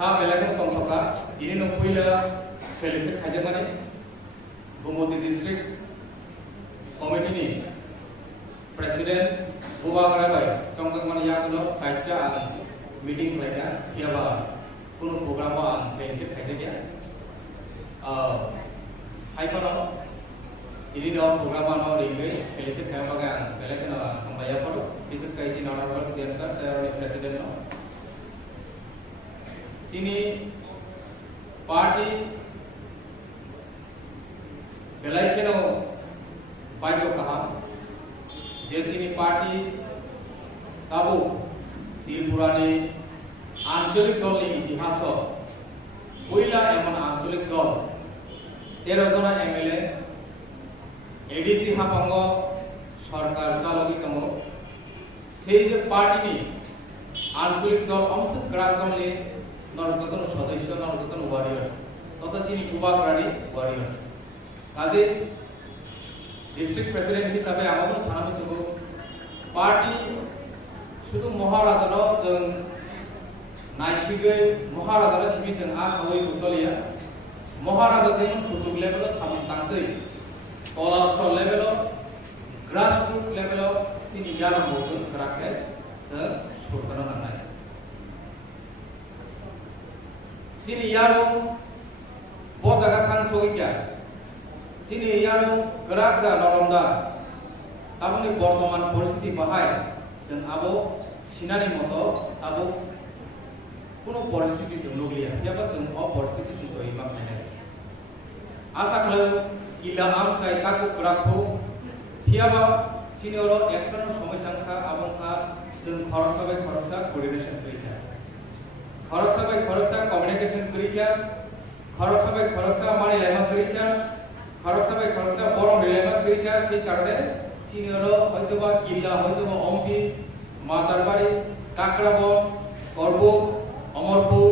बेलागन तंगसका ini no puila felicit khajamani Bumoti district committee ni president Buba Karabai Chongkangmani yakuno kaitya meeting laika hiaba kuno program ang felicit khajamia haikono ini do program ano ringai felicit khajabaga belakan ambaya photo bises kai ji nara work sensor president no sini party बेलायकेनो बाइयो कहा जेचिनी party Tabo त्रिपुरानि आंचलिक दलनि इतिहास पयला एमन आंचलिक दल 13 जना MLA ADC हाफांग सरकार चालकितम সেই যে পার্টি আঞ্চলিক দল অংশ গ্রামে নরকতন সদস্য নরকতন ওয়ারিয়র তথা চিনি কুবাকরানি ওয়ারিয়র কাজে ডিস্ট্রিক্ট প্রেসিডেন্ট হিসাবে আমাদের সানামি চুকু পার্টি শুধু মহারাজার जों नायसिगै মহারাজার सिबि जों आसावै गुतलिया महाराजा जों फुटुक लेभेल सामतांतै कलास्टर लेभेल ग्रासरूट लेभेल तिनि याना मोजन खराखे जों सरकारनो नांनाय तिनि यानो बजागा थां सयिया तिनि यानो गरागदा नरमदा आबुनि बर्तमान परिस्थिति बाहाय जों आबो सिनानि मतो आबो कोनो परिस्थिति जों लुगलिया याबा जों अ परिस्थिति जों गय माखनाय आशा खालाम इला आम चाइ ताकु गराखौ हियाबा तिनिरो एकटन समयसांखा आबंखा जों खरसा कोअर्डिनेशन करिया खरसा कम्युनिकेशन करिया खरसा मानि लाइमा करिया खरसा बरम रिलाइमा करिया সেই কারণে চিনিরো হয়তোবা কিল্লা হয়তোবা অম্পি মাতারবাড়ি কাকড়াবন করব অমরপুর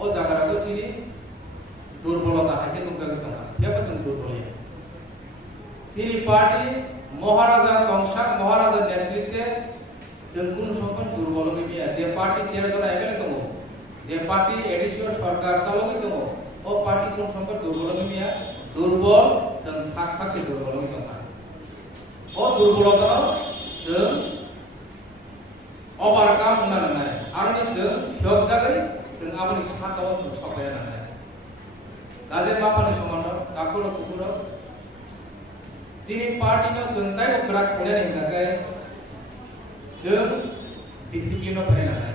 ও জায়গাটাতে চিনি দুর্বলতা আছে তুমজাকে তোমরা হেবাচন দুর্বলিয়া চিনি পার্টি মহারাজা কংসা মহারাজার নেতৃত্বে जों কোন সম্পদ দুর্বল হইয়া যে পার্টি 13 জন এমএলএ তম যে পার্টি এডিশন সরকার চালকিতম ও পার্টি কোন সম্পদ দুর্বল হইয়া দুর্বল जों साखाके दुर्बल होता ओ दुर्बलता जों ओभारकाम होनानै आरो जों सब जागोन जों आबनि साखाव जों सफायनानै गाजे मापानि समान काकुलो कुकुरो जिनि पार्टीनो जों ताइ ग्राक होनानै थाखाय जों डिसिप्लिनआव फैनानै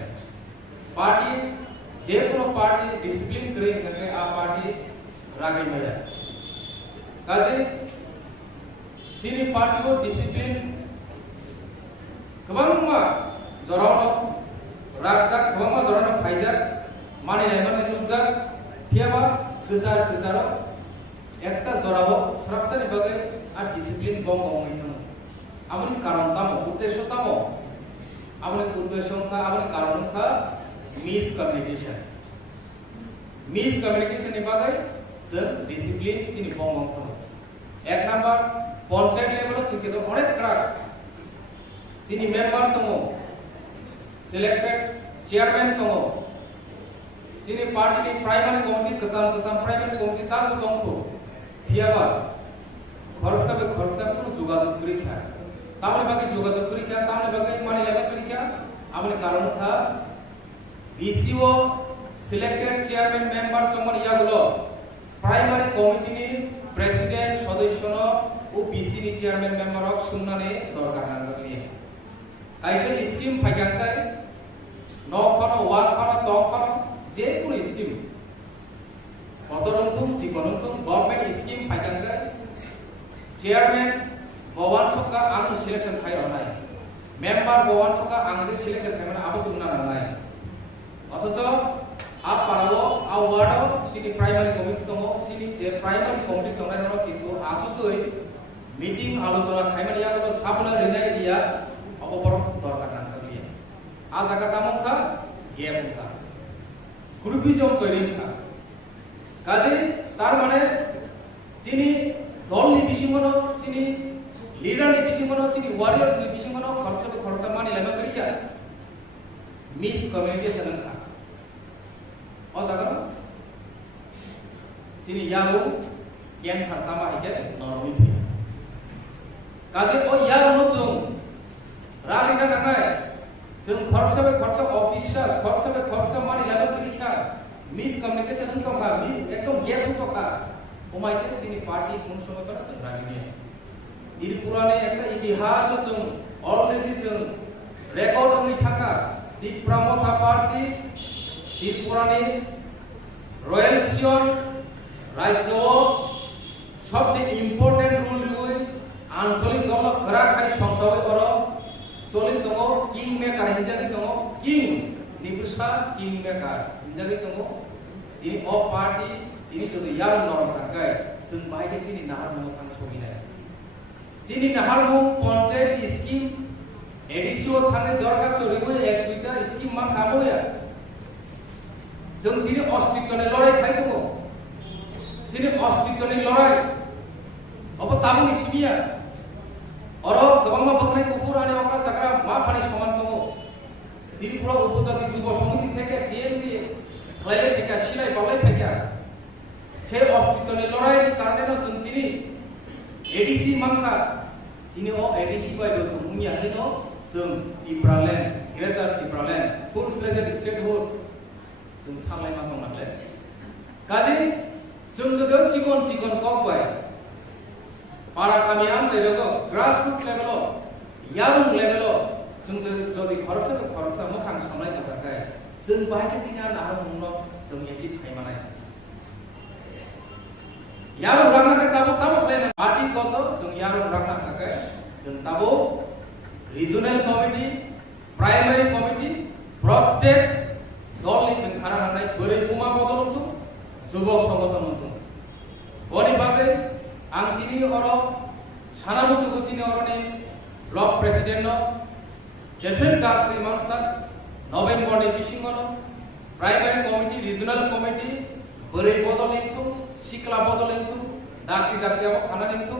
पार्टी जे कोनो पार्टी डिसिप्लिन करै थाखाय आ पार्टी रागै माया काजे जिनि पार्टीखौ डिसिप्लिन गोबांमा जरावनो रागजाक गोबांमा जरावनो फाइजाक मानिनाय माने तुमजाक फियाबा गोजार একটা জরাবো সুরক্ষাनि बागै आ डिसिप्लिन गम गम आबनि कारण तामो उद्देश्य तामो आबनि उद्देश्यंका आबनि कारणंका मिस कम्युनिकेशन नि बागै जों डिसिप्लिन तिनि गम गम एक नम्बर पंचायत लेवल থেকে তো অনেক ট্রাক তিনি মেম্বার তমো সিলেক্টেড চেয়ারম্যান তমো তিনি পার্টি প্রাইমারি কমিটি কসাম প্রাইমারি কমিটি তার তমো হিয়াবা খরচা কোনো যোগাযোগ করি খা তাহলে বাকি যোগাযোগ করি খা তাহলে বাকি মানে লাগা করি খা আমনে কারণ থা বিসিও সিলেক্টেড চেয়ারম্যান মেম্বার তমো ইয়াগুলো প্রাইমারি কমিটি নি প্রেসিডেন্ট সদস্য ও পিসি নি চেয়ারম্যান মেম্বার অফ সুন্নানে দরকার নাগলি কাইসে স্কিম ফাইকান্তাই নখানো ওয়ালখানো তখানো যে কোন স্কিম অতরঞ্চম জীবনঞ্চম গভর্নমেন্ট স্কিম ফাইকান্তাই চেয়ারম্যান বওয়ান সকা আং সিলেকশন ফাই নাই মেম্বার বওয়ান সকা আং যে সিলেকশন ফাই মানে আবো সুন্না নাই অথচ आप पारावो आ वार्डो सिटी प्राइमरी कमिटी तमो सिटी जे प्राइमरी कमिटी तंगाय न किन्तु आजुगै मीटिंग आलोचना खायमानि यागो साबना रिनाय दिया अपपरम दरकार नांगलिया आ जागा कामखा गेमखा ग्रुपिजम करिखा काजे तार माने जिनि दलनि बिसिमनो जिनि लिडारनि बिसिमनो जिनि वारियर्सनि बिसिमनो खरचा मानि लामा करिखा मिस कम्युनिकेशन জায়গা তিনি ইয়ারো ক্যান্সার তামা হিকে নরমি ফি কাজে ও ইয়ারো নজুং রালিনা নাগাय जों खरसाबे खरसा अबिश्वास खरसाबे खरसा मानि लानो परीक्षा मिस कम्युनिकेशन तो का एकदम गैप तो का ओमाइते जोंनि पार्टी कोन समय पर जों रागिनि त्रिपुरानि একটা ইতিহাস जों অলরেডি जों রেকর্ড হই থাকা त्रिपुरा पार्टी त्रिपुरानि रय्याल सियन राज्य सबचेয়ে इम्पोर्टेंट रूल हुई आंचलिक दल खरा खाई संसदे और चलित दङ किंग मेकार हिंजागि दङ किंग निबुसा किंग मेकार हिंजागि दङ ini of party ini jadi yang norm takai जों बाहायदि जोंनि नाहार महर थां सगिनाय जोंनि नाहार महर पन्चायत स्किम एडिसिअ थांनाय दरखास्त रिगु एक दुइटा स्किम मा खाबोया जों दिनै अस्तित्वनि लड़ाई खाइ दङ दिनै अस्तित्वनि लड़ाई अब ताबुनि सिबिया और गोबां बाथ्रा गुफुर आरो अकरा जाग्रा मा फानि समान दङ त्रिपुरा उपजाति যুব समिति থেকে বিএনপি लाइले फेका सिलाय बालाय फेका से अस्तित्वनि लड़ाईनि कारणे जों दिनै एडिसि मांखा दिनै अ एडिसि बायदि जों मुंनि हालिनो जों त्रिपुरालेण्ड ग्रेटर त्रिपुरालेण्ड फुल फ्लेजेड स्टेटहुड जों सामलायना दं नालाय गाजै जों जदो चिकन ककबाय पारा गामि आमजायलो ग्रासरुट लेभेलाव यारुं लेभेलाव जों जदि खरसा मोखां सामलायनो थाखाय जों बाहायदि जोंहा नाहार महर जों एथि फायमानाय यारुं रांना ताबो खालायना पार्टीगत जों यारुं रांना थाखाय जों Tabo regional committee primary committee प्रत्येक दलनि जों खाना नांनाय बोरै मुमा बदलजों जुबक संगठन बनि बागै आं दिनै हर सानामुखौ दिनै हरनि ब्लक प्रेसिडेन्ट जेसेन गाज्रि मानसा नवेम्बर नि बिसिङाव प्राइमारी कमिटी रिजनल कमिटी बोरै बदलिंथु सिक्ला बदलिंथु दाखि जातियाव खानानिंथु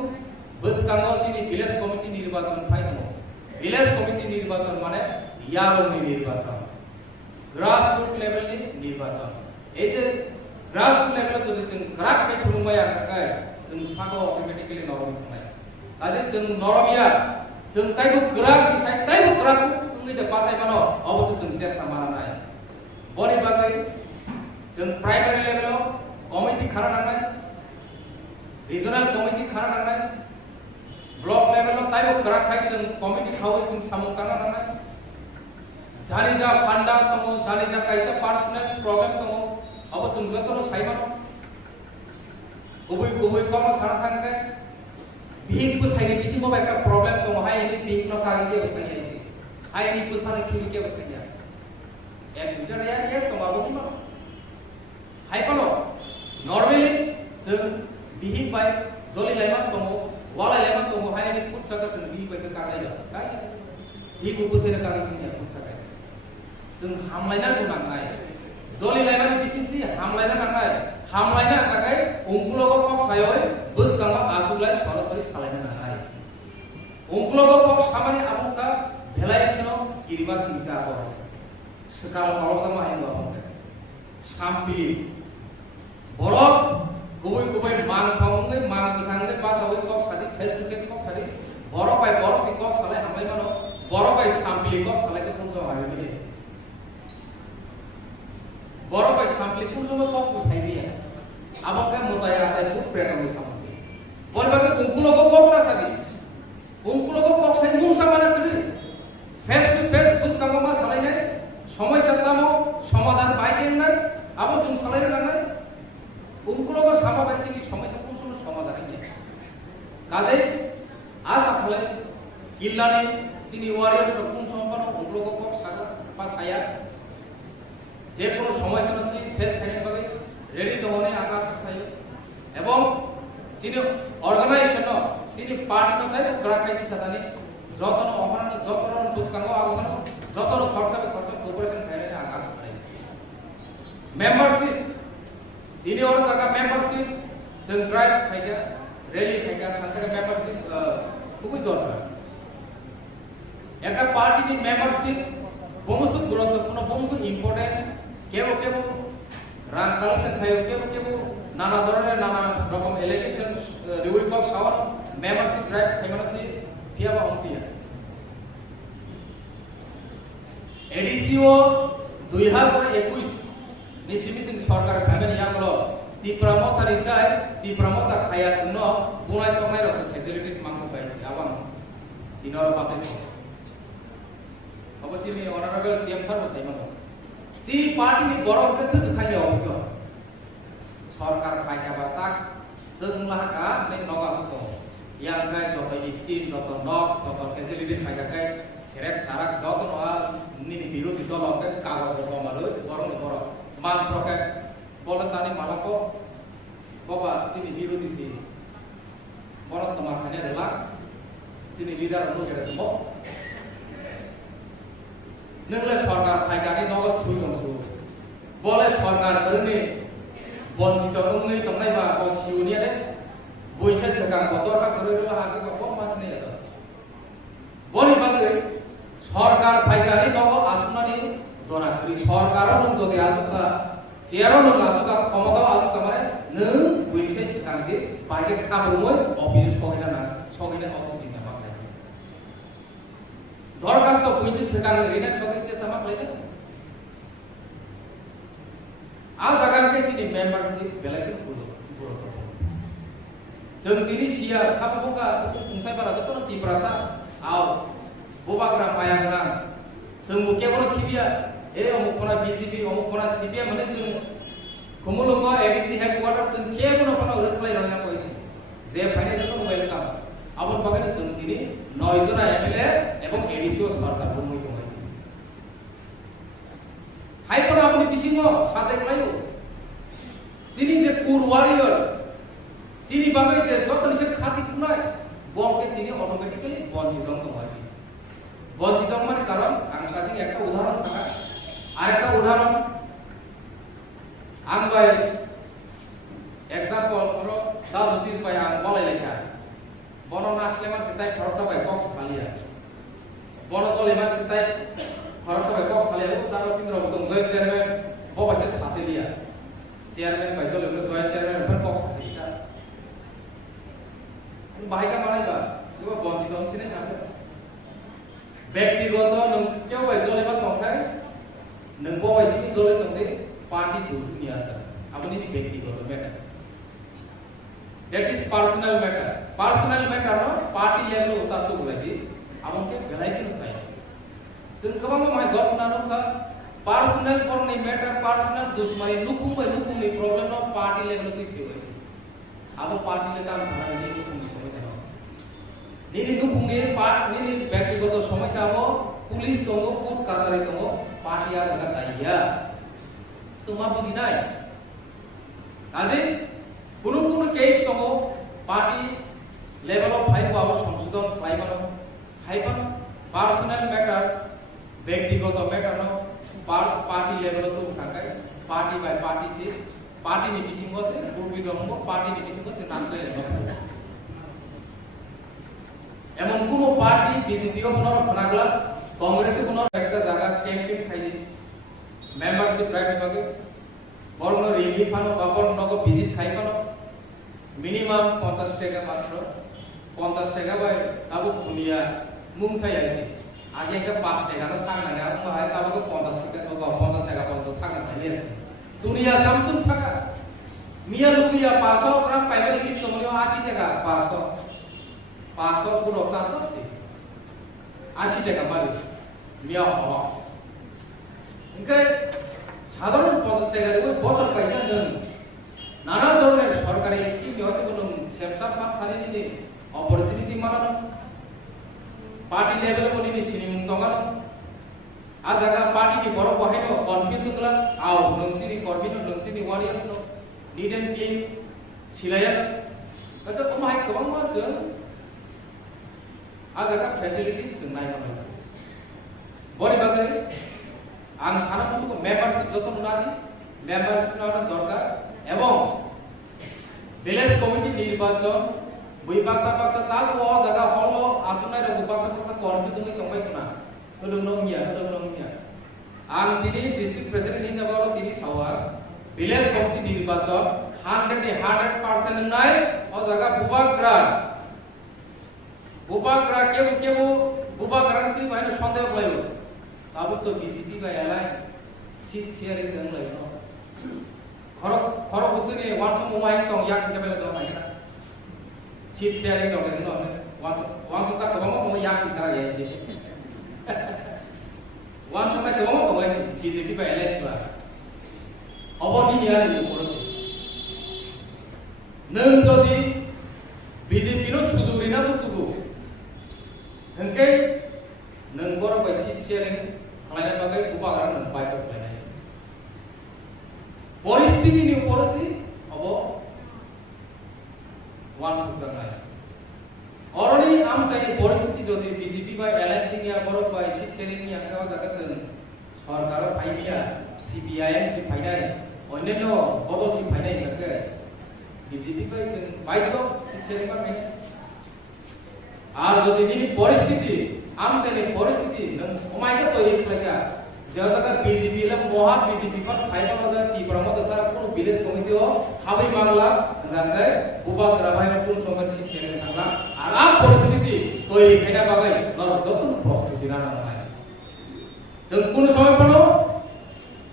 बसकाङाव दिनै विलेज कमिटी निर्वाचन फाइदङ विलेज कमिटी निर्वाचन माने यारुंनि निर्वाचन ग्रासरुट लेभेलनि निर्वाचन এই যে ग्रासरुट लेभेलाव जुदि जों ग्राक खाय थुलुंगाया थाखाय जों सागो अटोमेटिकली नरमि थांनाय काजे जों नरमिया जों ताइबो ग्राक दिसाय ताइबो ग्राक जोंनि बासायमानो अबश्य जों चेष्टा मानानाय बनि बागै जों प्राइमारी लेभेलाव कमिटी खाना नांनाय रिजनल कमिटी खाना नांनाय ब्लक लेभेलाव ताइबो ग्राक खाय जों कमिटी खावै जों सामु खाना नांनाय जानि जा फान्डा दङ जानि जा कायसा पार्सनेल प्रब्लेम दङ अब जों जतनो साइमानो गुबै कमा साना थांगाय बिहिं बसायनि बिसिङाव बायका प्रब्लेम दङ हाय नि बिहिं न कागिया बसायनि हाय नि बसाने खिलिके बसायनि एक बिजार या केस दङ बाबुनि मा हाय पालो नर्मेली जों बिहिं बाय जलि लाइमान दङ वाला लाइमान दङ हाय नि फुट जागा जों बिहिं बायका कागाय काय बिहिं बसायनि कागिया फुट जागा जों हामलायना गुनांनाय जलि लाइमानि बिसिंथि हामलायना नांनाय हामलायना थाखाय अंकुलग पक्ष सायय बोसगांगा आजुलाय सरासरि सालायनो नांनाय अंकुलग पक्ष सामानि आमुका भेलायनो किरिबा सिंसा हो सकाल मावजा माहिनो हमने सामपि बरफ गुबै मान थावङै मान गोथाङै बासावै पक्ष सादि फेस टु फेस पक्ष सादि बरफ बाय बरफ सिं पक्ष सालाय हामलायमानो बरफ बाय सामपि पक्ष सालायखौ बुंजा हायो बरफ बाय सामपि कुजों पक्ष सायबिया आबका मोताय आताय खुब प्रेरणानि सामथि बलबागे अंकुलग पक्ष सादि अंकुलग पक्ष साय मुंसा माने करि फेस टु फेस बुसकांगा मा सालायनाय समस्या तामो समाधान बायदेनाय आबो जों सालायनो नांनाय अंकुलग सामा बायथिनि समस्या कोन समाव समाधान गैया काजै आसा खालाय जिल्लानि जोंनि वारियर सरपंच सम्पादक अंकुलग पक्ष सागा बा साया जे कोनो समस्या नथि फेस खायनो बागै रेडी दहने आकाश थायो एवं जिनि अर्गानाइजेशन जिनि पार्टी नथाय ग्राखायनि सादानि जतन अमरान जतन बुसकांगो आगमन जतन खर्चा कोऑपरेशन खायनो आकाश थायो मेंबरशिप जिनि और जगह मेंबरशिप जों ड्राइव खायगा रैली खायगा सानथागा मेंबरशिप खुबই दरकार একটা পার্টিनि मेंबरशिप बहुत गुरुत्वपूर्ण बहुत इम्पोर्टेंट केवल rang collection kayo kebu nana ধরনের নানা রকম এলিগেশন রিউইকক সাওয়ার মেম্বারশিপ রাইট হেমানতি পিয়াবা হন্তিয়া এডিসিও 2021 নিসিমিসিং সরকার ভাবেন ইয়াগুলো তিপ্রামতা রিসাই তিপ্রামতা খায়া জন্য বুনাই তমাই রস ফ্যাসিলিটিস মাংগো পাইছি আবাং দিনর পাতে অবচিনি অনারেবল সিএম স্যার বসাই মানো সি পার্টি নি বড় ক্ষেত্রে খাইয়া অবশ্য সরকার খাইয়া বাতা जोंलाका नै नगा तो यार काय जत स्किम जत नक जत फैसिलिटीज खाइका काय सेरेक साराक जत नआ नि बिरोधी दलके कागज जमालो गरम गर मात्र काय बोलतानि मालाको बाबा तिनी बिरोधी छि बरत तमा खाने देला तिनी लिडार हो गेरे दमो नंगले सरकार खाइकानि नगस थुइ दंसु बोले सरकार फोरनि बंचित उंगै तंनाय बा सिउनिया दे बयसा सरकार बतर का सरैला हाके को मासनि जादो बनि बागै सरकार फाइगानि नग आसुनानि जनाखरि सरकार नों जदि आजुका जेराव नों आजुका क्षमता आजुका माने नों बयसा सिखांसि बाइके खाबुमै अफिस सगिना ना सगिना अफिस ना बाय दरखास्त बयसा सरकार रिना सगिचे सामा खायना आ जागान के चिनि मेंबरशिप बेलाके पुरो जों दिनि सिया साबुका खुंथाय बारा जतो तिब्रासा आव बोबाग्रा माया गोनां जों मुकेबो खिबिया ए अमुखना बीजेपी अमुखना सीपीएम माने जों कुमुलुंगा एडीसी हेडक्वार्टर जों केबो नफाना रखलाय रंगा कइसि जे फाइने जतो वेलकाम आबन बागाने जों दिनि 9 जना एमएलए एवं एडीसीओ सरकार बुमै दंगाइसि हाइपर आपनि बिसिङो साथे लायो जिनि जे कुर वारियर जिनि बागै जे जतन से खाति कुनाय बमके तिनि अटोमेटिकली बंचितং दंगाइसि बंचितং মানে কারণ আমি কাছে একটা উদাহরণ থাকা আরেকটা উদাহরণ আং বাই एग्जांपल करो 10 रुपीस बाय आं बलाय लेखा बनो नासले मान सिताय खरचा बाय बक्स सालिया बनो तले मान सिताय खरचा बाय बक्स सालिया तारो तिनरो बतम जय चेयरमैन बबासे साथे लिया चेयरमैन बाय जले जय चेयरमैन पर बक्स सालिया बाहायका मानायबा इबो बंचितং सिने जाबो ব্যক্তিগত नों केउ बाय जले बा तंखाय नों बबायसि जले तंदे पार्टी दुसनिया आपनि व्यक्तिगत matter that is personal matter no party level uta to bolai amon ke belai ke nutai जों गोबां माय गपनानो का पर्सनल परनि मैटर पर्सनल दुश्मनी नुकुमनि problem no party level to थियो अब पार्टी ले काम सारा नि समस्या हो नि नुकुमनि पार्ट नि व्यक्तिगत समस्या हो पुलिस दङ कोर्ट काजारि दङ पार्टी आ जागा दाइया तो मा बुजिनाय आजे কোনো কেস দङ পার্টি লেভেল অফ ফাইভ আবার সংশোধন প্রাইমার হাইপার পার্সোনাল ম্যাটার ব্যক্তিগত ম্যাটার ন পার্টি লেভেল তো থাকায় পার্টি বাই পার্টি সে পার্টি নি বিসিং আছে পূর্বী দङ পার্টি নি বিসিং আছে নাসলে এমন কোন পার্টি বিজেপিও কোন ফনাগলা কংগ্রেসে কোন একটা জায়গা ক্যাম্পেইন খাইলি মেম্বারশিপ রাইট পাবে বরং রিলিফ আনো বাবর নগ ভিজিট খাইপানো মিনিমাম 50 টাকা মাত্র 50 টাকা বাই আবু পুনিয়া মুংসাই আইছে আগে একটা 5 টাকা না সাং না আবু হাই তাবো 50 টাকা তো 50 টাকা 50 সাং না নিয়ে দুনিয়া জামসুন থাকা মিয়া লুবিয়া 500 গ্রাম পাইবে কি তোমরা 80 টাকা 500 পুরো কাজ করছে 80 টাকা মানে মিয়া হওয়া ইনকে সাধারণ 50 টাকা দেব বছর পয়সা নেন নানা ধরনের সরকারি স্কিম হয়তো কোনো সেবসাপ মা খালি দিতে অপরচুনিটি মারানো পার্টি লেভেলে বলিনি সিনিমুং দঙানো আ জায়গা পার্টি নি বড় বহাইনো কনফিউজন গুলা আও নংসিনি করবিনো নংসিনি warriors no need and clean সিলায়া কত কমাই গোबां मा जों आ জায়গা ফ্যাসিলিটিস जों नायनो बरि बागै आं सारा बुस्तुको मेम्बारशिप जत नुनानि मेम्बारशिप नानो दरकार এবং ভিলেজ কমিটি নির্বাচন বৈপাকসা পাকসা তাল ও জায়গা হলো আসুনাই রে বৈপাকসা পাকসা কনফিউজন কমাই কুনা হলো নমিয়া আং তিনি ডিস্ট্রিক্ট প্রেসিডেন্ট হিসাবে তিনি সাওয়া ভিলেজ কমিটি নির্বাচন 100% নাই ও জায়গা বুবাগ্রা কেউ বুবাগ্রা কি মানে সন্দেহ কইব তাবো তো বিজেপি বা এলাই সিট শেয়ারিং দেন লাই খর বসে ওয়ান মোমাই তং ইয়াক হিসাবে দং নাই না সিট শেয়ারিং দং দেন ওয়ান কা তবম তো ইয়াক হিসাবে গেছে ওয়ান সময় তবম তো বিজেপি বা এলাই ছিলা অবনি ইয়ার নি পড়ছে নং যদি বিজেপি নো সুজুরি না তো সুজু হংকে নং বড় বাই সিট শেয়ারিং খালাইনা বাগै বুবাগ্রা নং বাইক খালাইना পরিস্থিতি নি পড়ছে অব ওয়ান সুজানায় অরনি আম চাই পরিস্থিতি যদি বিজেপি বা এলএনজি নিয়া বড় বাই সিট শেয়ারিং নিয়া কাও জায়গা সরকার ফাইয়া সিপিআইএম সি ফাইনাই অন্যান্য বদল সি ফাইনাই থাকে বিজেপি বাই বাইক সিট শেয়ারিং বা ফাইনাই আর যদি দিন পরিস্থিতি আম চাই পরিস্থিতি নং ওমাইকে তৈরি খাইয়া জায়গা বিজেপি লা মহা বিজেপি কোন ফাইবা মদা কি প্রমোদ সারা কোন ভিলেজ কমিটি ও হাবি বাংলা গাঙ্গায় বুবাগ্রা ভাই কোন সময় সিট শেয়ারিং থাকলা আর আম পরিস্থিতি তৈরি খাইনা বাগাই নর যতন প্রস্তুতি না নাই जों কোন সময় কোন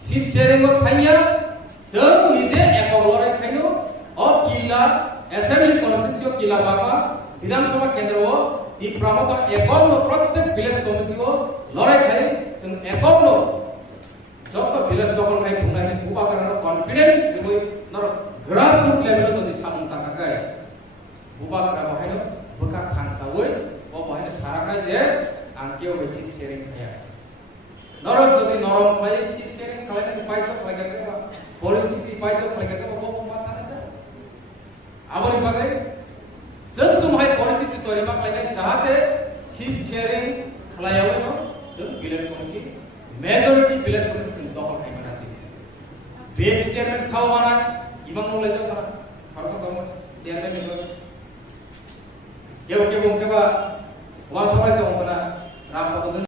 সিট শেয়ারিং খাইয়া जों নিজে একক লড়াই খাইনো ও কিলা অ্যাসেম্বলি কনস্টিটিউশন কিলা বাবা বিধানসভা কেন্দ্র ও ই প্রমোদ একক প্রত্যেক ভিলেজ কমিটি ও লড়াই খাই जों একক যত ভিলেজ দখল খাই বুনাই বুবাগ্রা কনফিডেন্ট বই নর গ্রাসরুট লেভেল যদি সামন থাকায় বুবাগ্রা বাহাইनो বকা থাংসাওই ও বাহাইनो সারাখাই যে আংকেও বেশি শেয়ারিং খায়া নরম যদি নরম হয় সিট শেয়ারিং খালাইনা পাইতো খালাইতে পরিস্থিতি পাইতো খালাইতে বব মাথা না আমরি বাগে जों समाय परिस्थिति तैयारी मा खालायनाय जाहाथे सीट शेयरिं खालायाव न जों village committee majority village committee दखल खायना हाति बेस चेयरमैन साव माना इमाम नलेज माना भारत गवर्नमेंट चेयरमैन केव केव उनके बा वा सबाय दं